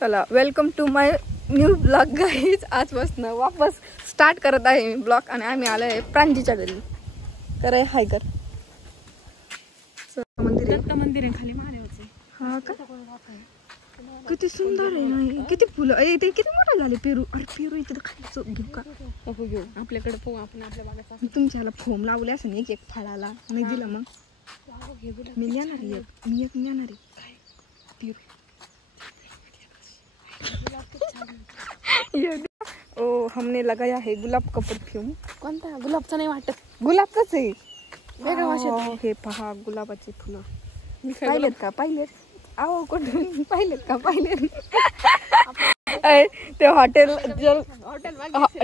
चला welcome to my new blog guys. आजपासून वापस स्टार्ट करत आहे मी ब्लॉग आणि आम्ही आलो आहे प्रांजीच्या घरी. कराय हाय कर मंदिर आहे खाली महादेवाचे. हा का किती सुंदर आहे. किती फुलं ते किती मोठं झाले. पेरू अरे पेरू इथे खाली घेऊ का घेऊ आपल्याकडे पाहू आपण आपल्या बागाचा. तुमच्याला फोम लावले असं एक एक फळाला नाही दिला मग मी येणार मी एक येणार आहे पेरू. ओ हमने लगाया है गुलाब का परफ्यूम. कोणता गुलाबचा नाही वाटत गुलाबचाच आहे. हे पहा गुलाबाची फुलं पाहिलेत का आहो कुठून पाहिलेत का ते हॉटेल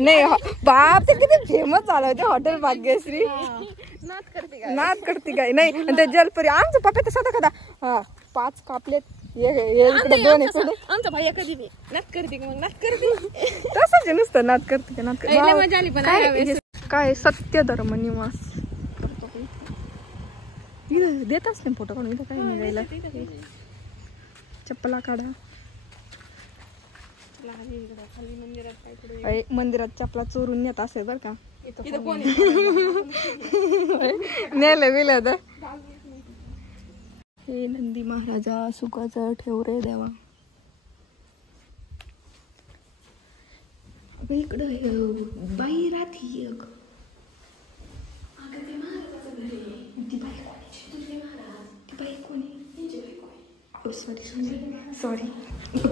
नाही बाप ते किती फेमस झालं ते हॉटेल भाग्यश्री. नाद करते काय नाही ते जलपरी आमचं पप्पा तर स्वतः खाता. हा 5 कापलेत इकडे 2 आमचा भाई कधी बी नात करते मग नात करते तसंच नुसतं नाद करते मजा आली. पण काय सत्य धर्म निवास देत असते फोटो काढून. इथं काही नाही जायला. चप्पला काढा मंदिरात चपला चोरून नेत असेल बर का. नेलं बिलं तर हे नंदी महाराजा सुखाचं ठेव रे देवा. इकडं बाई राहती सॉरी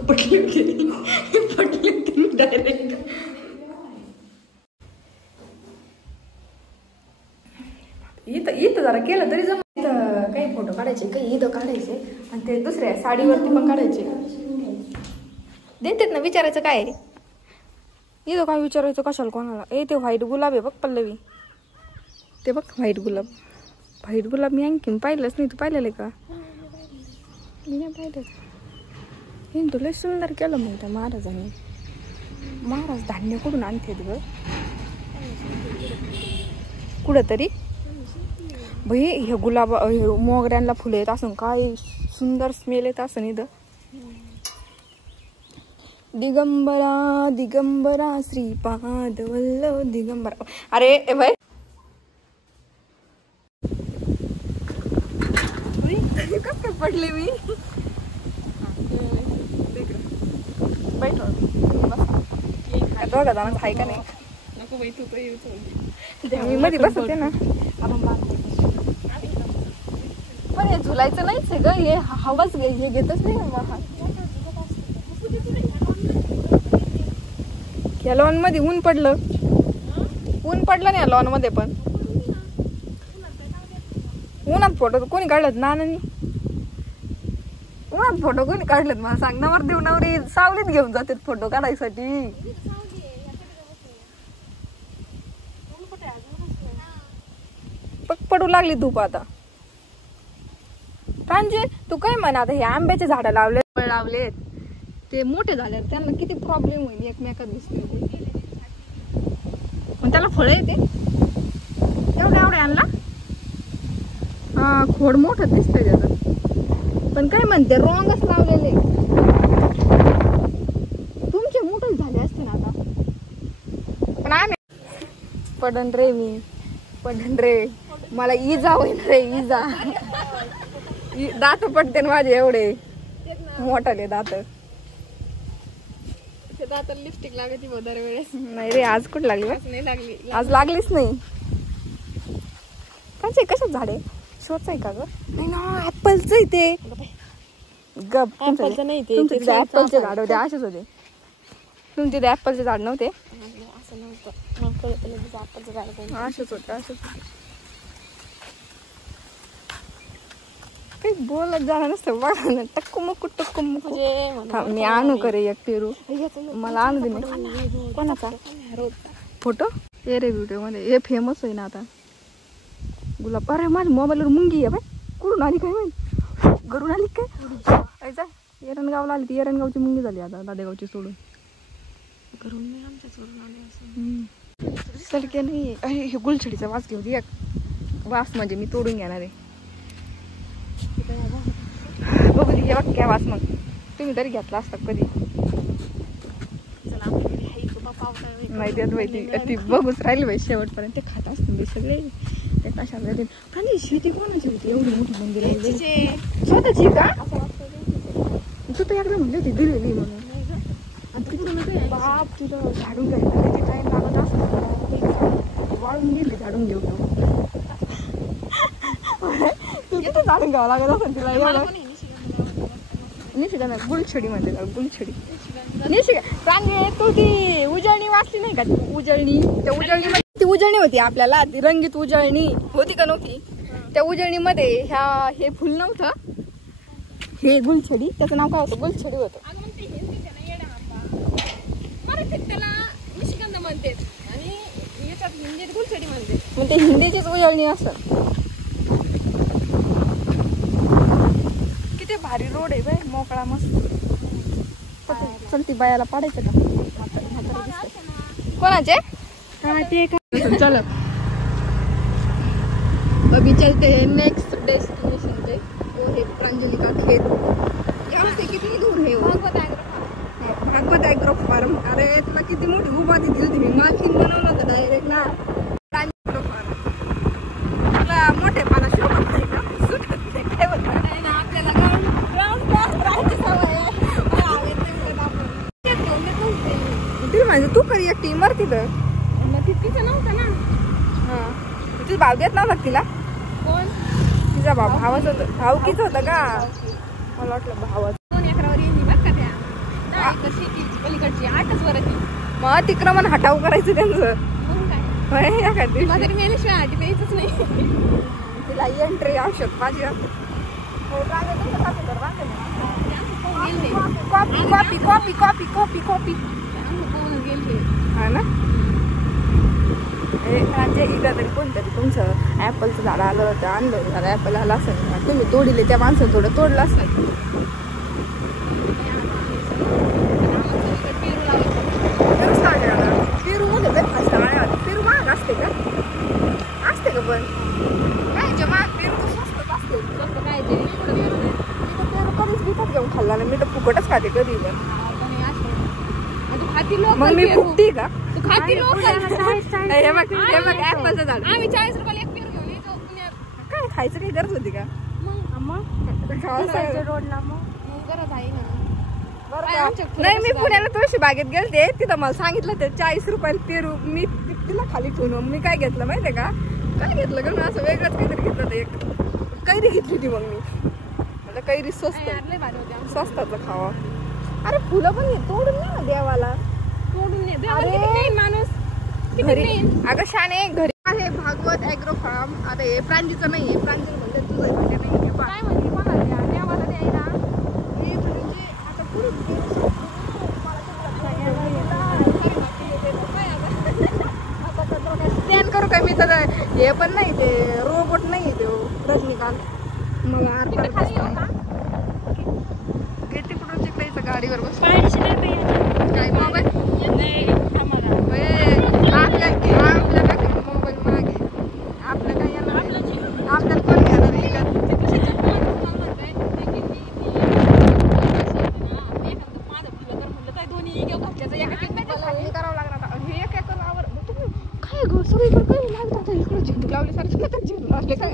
पटले डायरेक्ट. इथं जरा केलं तरी जम. काही फोटो काढायचे काही इथं काढायचे आणि ते दुसऱ्या साडीवरती पण काढायचे. देतात ना विचारायचं काय इथं काय विचारायचं कशाला कोणाला. ते व्हाईट गुलाब आहे बघ पल्लवी. ते बघ व्हाईट गुलाब मी आणखीन पाहिलंच नाही. तू पाहिलेलं आहे का. मी नाही पाहिलं. हे तुला सुंदर केलं मग त्या महाराजांनी. महाराज धान्य कुठून आणतात ग कुठं तरी भाई. हे गुलाब मोगऱ्यांना फुलं येत असून काय सुंदर स्मेल येत असं इथं. दिगंबरा दिगंबरा श्रीपाद वल्लभ दिगंबरा. अरे भाई कसं पडले मी. दोघा जणांचं आहे का नाही. मी मध्ये बसते ना पण हे झुलायचं नाहीच आहे ग. हे हवाच हे घेतच नाही ना. या लॉन मध्ये ऊन पडलं नाही या लॉन मध्ये. पण उन्हात फोटो कोणी काढलं नानांनी. उन्हात फोटो कोणी काढलेत मला सांग. नवर देव नवरी सावलीत घेऊन जातात फोटो काढायसाठी. पडू लागली धूप आता. प्रांजू तू काय म्हणा आता हे आंब्याचे झाडं लावलेत ते मोठे झाले त्यांना किती प्रॉब्लेम होईल एकमेकात दिसते. पण त्याला फळ येते एवढ्या आणला. हा खोड मोठं दिसतंय त्याचं. पण काय म्हणते रॉंगच लावलेले. तुमचे मोठे झाले असते ना आता. पण आम्ही पडन रे मला इजा होईल रे इजा. दात पडते माझे एवढे मोठाले दात. लिपस्टिक लागते दरवेळेस. नाही रे आज कुठं लागली. आज लागलीच नाही. कांचे कशात झाडे शोच आहे का ग. नाही ना ऍपलच आहे ते. गप ऍपलचे झाड होते असेच होते. तुमचे ते ऍपलचे झाड नव्हते. असेच होते. काही बोलत जाणार नसतं बघा ना. टक्कुमुक्कू मी आणू करे एक पेरू. मला आणू दे ना. कोणाचा फोटो ये रे व्हिडिओ मध्ये. हे फेमस आहे ना आता गुलाब. अरे माझ्या मोबाईलवर मुंगी आहे बाय. कुठून आली काय माहिती. घरून आली काय. एरणगावला आली ती. एरणगावची मुंगी झाली आता दादेगावची सोडून. घरून नाही आमच्या सोडून आले सडके नाही. अरे हे गुलछडीचा वास घेऊ दे. वास म्हणजे मी तोडून घेणार आहे. बघू दे बघ काय वास. मग तुम्ही तरी घेतला असता कधी. नाही देत बाई ती बघूच राहिली बाई शेवटपर्यंत. ते खात असतील बाई सगळे ते कशा देतील. पण ही शेती कोणाची होती एवढी मोठी मंदिर स्वतःची का? तू तर एकदा म्हणली होती दिलेली म्हणून. बाप तुला झाडून घ्यायला किती टाइम लागत असतो. वाळून गेली झाडून घेऊ किती झाडून घ्यावं लागत असेल तिला एवढं. निशिका नाही गुलछडी म्हणते त्याला गुलछडी. निशिका चांगली तू ती उजळणी वाचली नाही का? उजळणी त्या उजळणी ती उजळणी होती आपल्याला ती रंगीत उजळणी होती का नव्हती? त्या उजळणीमध्ये हे फुल नव्हतं हे गुलछडी त्याचं नाव काय होतं? गुलछडी होतं. मग ते हिंदीचीच उजळणी असत. किती भारी रोड आहे बाय मोकळा मस्त. चल ती बायाला पाडायचं का? कोणाचे चल अभी चलते हैं नेक्स्ट डेस्टिनेशन पे. वो है प्रांजलि का खेत. यहाँ से कितनी दूर है वो? Bhagwat agro farm. अरे तुला किती मोठी उपाधी दिली होती मी. मालकीन बनवलं होतं डायरेक्ट ना. प्रांजली फार्म तुला मोठे पाना शोभत नाही का? सुटत नाही काय होतं नाही ना आपल्याला राहायची सवय आहे. म्हणजे तू करी एकटी मर तिथं. मग तिचं नव्हतं ना. हा तुझा भाव देत नव्हता तिला? कोण? तिचा भावच होतं. भावकीच होतं का? मला वाटलं भावच. 2 एकरावर येईल बघ का त्या 10 एकर शेती पलीकडची 8च वरती. मग तिक्रमण हटाव करायचं त्यांचं. मग काय एखादी म्हातारी मेल्याशिवाय हाटी प्यायचंच नाही. तिला एंट्री औषध माझी copy copy copy copy copy copy हा ना. म्हणजे इकडं तरी कोणतरी तुमचं ॲपलचं झाड आलं होतं आणलं होतं. ॲपल आला असेल ना तुम्ही तोडले त्या माणसं थोडं तोडलं असेल. पेरू मध्ये पेरू महाग असते का? असते का पण काय महाग? पेरू तर स्वस्तच असते. काय ते पेरू कधीच विकत घेऊन खाल्ला नाही मी तर फुकटच खाते कधी पण. मग मी फुकटी का? तू खाती लोक हे बघ ॲपलचं झाड. आम्ही 40 रुपयाला एक पेरू घेऊन येतो पुण्यात. काय खायचं काही गरज होती का? रोडला मग गरज आहे ना. नाही मी पुण्याला तुळशी बागेत गेलते तिथं मला सांगितलं ते 40 रुपयाला पेरू. मी तिला खाली ठेवून मी काय घेतलं माहितीये का? काय घेतलं का? मी असं वेगळंच काहीतरी घेतलं होतं. एक कैरी घेतली होती मग मी. आता कैरी स्वस्ताचं खावा. अरे फुलं पण तोडून नाही ना देवाला. तोडून माणूस घरी. अगं शाने घरी आहे भागवत ॲग्रो फार्म. आता हे प्रांजीचं नाही आहे. प्रांजल म्हणते तुझं म्हणजे नाही काय म्हणते कोणाला देवाला द्यायला. हे म्हणजे आता स्कॅन करू काय मी तर हे पण नाही ते रोबोट नाही ते रजनीकांत. मग अर्धा किती कुठं तिकडे गाडीवर बस काय मोबाईल आपल्या मोबाईल मागे आपल्या काय येणार आपल्याला कोण घेणार आहे का? करावं लागणार. हे एक एकर लावर काय गो सगळीकडे काही लागतात. इकडे झेंडू लावले सारखे झेंडू लावले काय.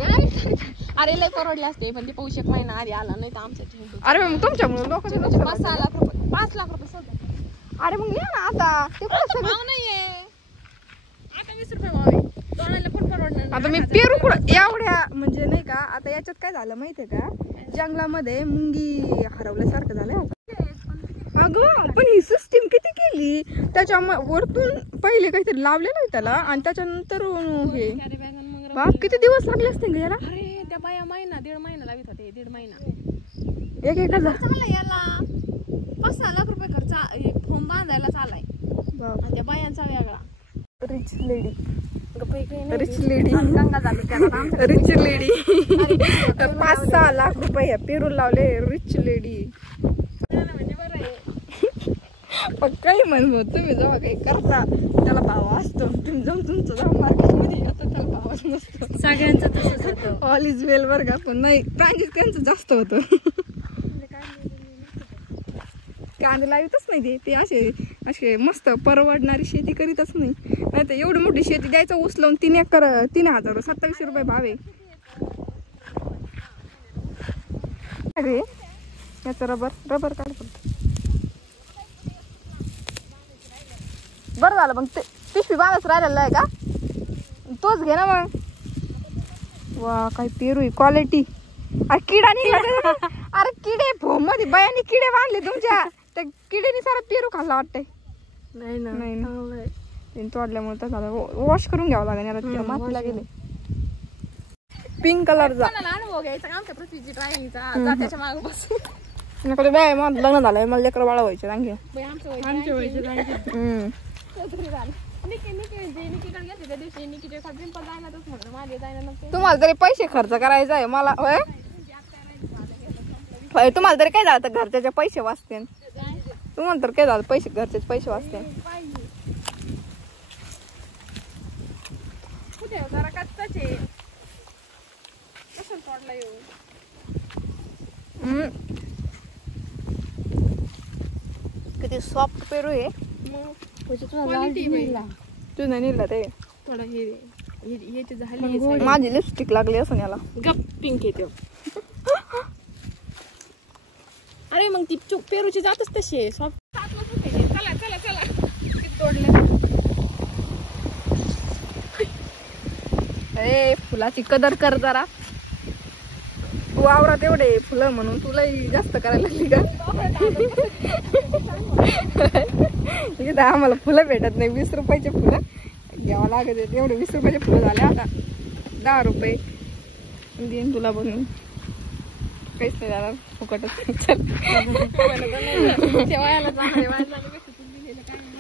अरे लय परवडले असते पण ते पौष एक महिना आधी आला नाही तर आमच्या झेंडू. अरे मग तुमच्यामुळे लोक 5 लाख रुपये 5 लाख रुपये सध्या. अरे मग या ना आता ते भाव नाहीये आता 20 रुपये भाव आहे. दोनाला पण परवडणार. आता मी पेरू कुठं एवढ्या म्हणजे नाही का. आता याच्यात काय झालं माहितीये का? जंगलामध्ये मुंगी हरवल्यासारखं झालंय. अगं पण ही सिस्टीम किती केली त्याच्या वरतून पहिले काहीतरी लावलेलं आहे त्याला आणि त्याच्यानंतर हे बाप किती दिवस लागले असते का याला. अरे त्या बाया महिना 1.5 महिना लावित होते. 1.5 महिना एक चालला याला 5-6 लाख रुपये खर्च फोम बांधायला चालाय. त्या बायांचा वेगळा. Rich lady rich lady rich lady 5-6 lakh रुपये पेरू लावले. रिच लेडी म्हणजे बरं आहे. पण काही म्हणतो तुम्ही जेव्हा काही करता त्याला भाव असतो. तुम्ही जाऊन तुमचं जाऊन मार्केटमध्ये येतो त्याला भावच नसतो. सगळ्यांचं तसंच होतं. ऑल इज वेल बरं का. पण नाही प्रांजीत त्यांचं जास्त होतं. कांदे लावितच नाही ते असे असे मस्त परवडणारी शेती करीतच नाही. नाही तर एवढी मोठी शेती द्यायचं ऊस लावून 3 एकर 3,000 2700 रुपये भाव आहे. अरे याचं रबर काढ पडतं. बरं झालं मग ते पिशवी बांधच राहिलेला आहे का तोच घे ना मग. वा काय पेरू आहे क्वालिटी. अरे किडा निघाला. अरे किडे फोम मध्ये बायाने किडे बांधले तुमच्या त्या किडेने सारा पेरू खाल्ला वाटतंय. नाही ना नाही तोडल्यामुळे तर झालं. वॉश करून घ्यावं लागेल मातीला गेले. पिंक कलरचा अनुभव घ्यायचा आमच्या पृथ्वीची ड्रायव्हिंगचा त्याच्या मागे बसून कडे बाय माझं लग्न झालंय मला लेकर बाळा व्हायचे आणखी. तुम्हाला तरी पैसे खर्च करायचा आहे मला होय. तुम्हाला तरी काय झालं तर घरच्याचे पैसे वाचते. तुम्हाला तर काय झालं पैसे घरचे पैसे वाचते. जरा कच्चाच आहे कसं तोडला येऊ. किती सॉफ्ट पेरू आहे. तू नाही नेला ते माझी लिपस्टिक लागली असं याला. गप पिंक येते. अरे मग ती पेरूची जातच तशी आहे सॉफ्ट. चला चला चला तोडलं. अरे फुलाची कदर कर जरा. तू वावरात एवढे फुलं म्हणून तुलाही जास्त करायला लागली का. इथं आम्हाला फुलं भेटत नाही. 20 रुपयाचे फुलं घ्यावं लागत. एवढे 20 रुपयाचे फुलं झाले आता 10 रुपये देईन तुला बनवून. काहीच नाही जाणार फुकटच.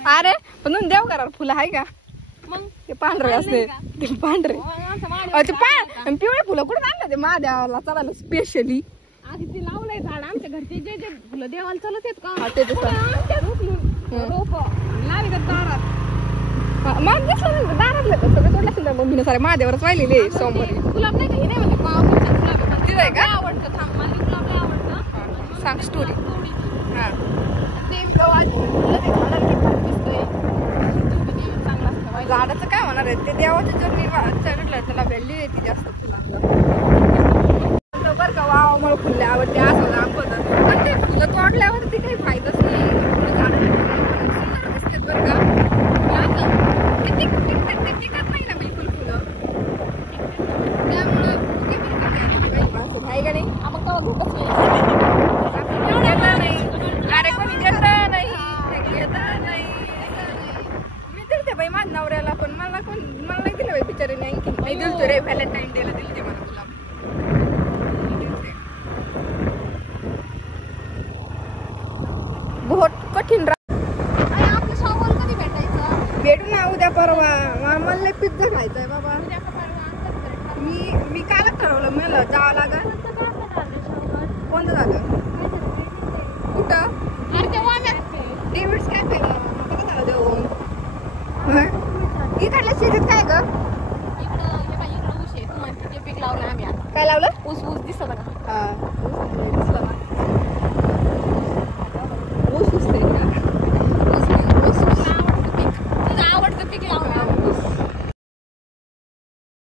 अरे पण देव करा फुलं आहे का मग ते पांढरे असते ते पांढरे पिवळे फुलं कुठे आणलं ते महादेवाला चढायला स्पेशली. आधी ते लावलंय झाड आमच्या घरचे जे जे फुलं देवाला चालत आहेत का ते दारातलं सगळं तोडलं असेल मम्मीने सारे महादेवरच वाहिलेले सोमवारी. गुलाब नाही का हे नाही म्हणजे तिथं आहे का आवडतं. थांब मला गुलाब नाही आवडतं. सांग स्टोरी. हा झाडाचं काय होणार आहे ते देवाच्या जर चढलं त्याला व्हॅल्यू येते जास्त फुलांना. बरं का वाव मला फुले आवडते असं दाखवतात पण ते फुलं तोडल्यावरती काही फायदाच नाही. सुंदर दिसतात बरं का. किती टिकत नाही ना बिलकुल फुलं. त्यामुळं आहे का नाही आपण तेव्हा झोपच नाही. अरे कोणी घेत नाही. मी दिलते बाई माझ्या नवऱ्याला पण मला नाही दिलं बाई बिचारीने. आणखी नाही दिलतो रे व्हॅलेंटाईन डेला दिलते मला गुलाब. बहुत कठीण आपलं शॉवर कधी भेटायचं. भेटू ना उद्या परवा. मला पिझ्झा खायचा आहे बाबा. मी कालच ठरवलं मला जावं लागल. कोणतं झालं कुठं डेव्हिड्स कॅफे कुठं झालं जाऊन. इकडल्या शेतीत काय ग इकडं ऊस आहे. पीक लावलं आम्ही. काय लावलं ऊस दिसत का. हा